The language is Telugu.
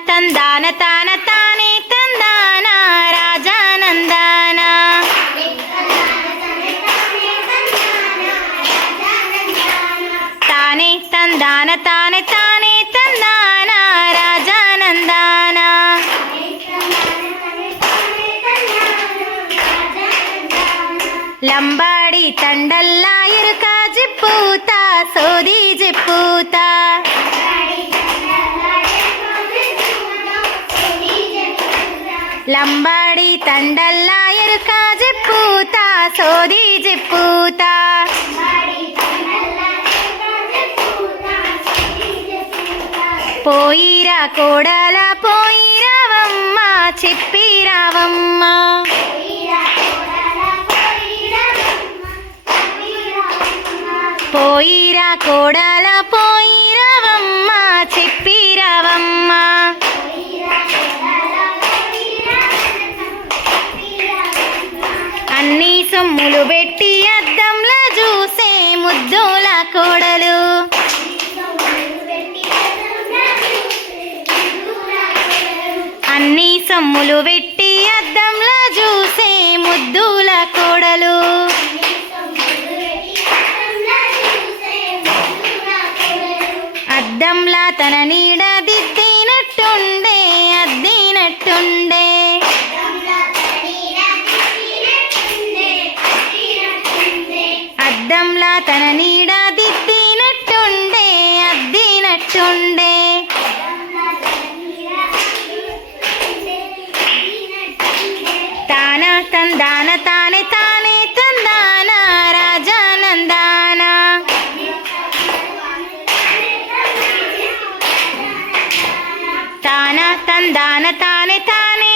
తందాన తాన తానే తందాన రాజానందాన తానే తందాన తానే తానే తందాన రాజానందాన లంబాడి తండల్లా ఇరుక జిప్పూత సోది జిప్పూత లంబాడి తండల్లా ఎరుక జిప్పూత సోది జిప్పూత పోయిరా కోడల పోయిరావమ్మ చెప్పిరావమ్మ పోయిరా కోడల పోయిరావమ్మ చెప్పిరావమ్మ అన్ని సొమ్ములు పెట్టి అద్దంలో చూసే ముద్దుల కోడలు అన్ని సొమ్ములు పెట్టి అద్దంలో చూసే ముద్దుల కోడలు అద్దంలా తన నీడ దిద్దినట్టుండే అద్దినట్టుండే అద్దంలా తన నీడ దిద్దినట్టుండే అద్దినట్టుండే తాన తందాన తానే తానే తందాన రాజానందాన తాన తందాన తానే తానే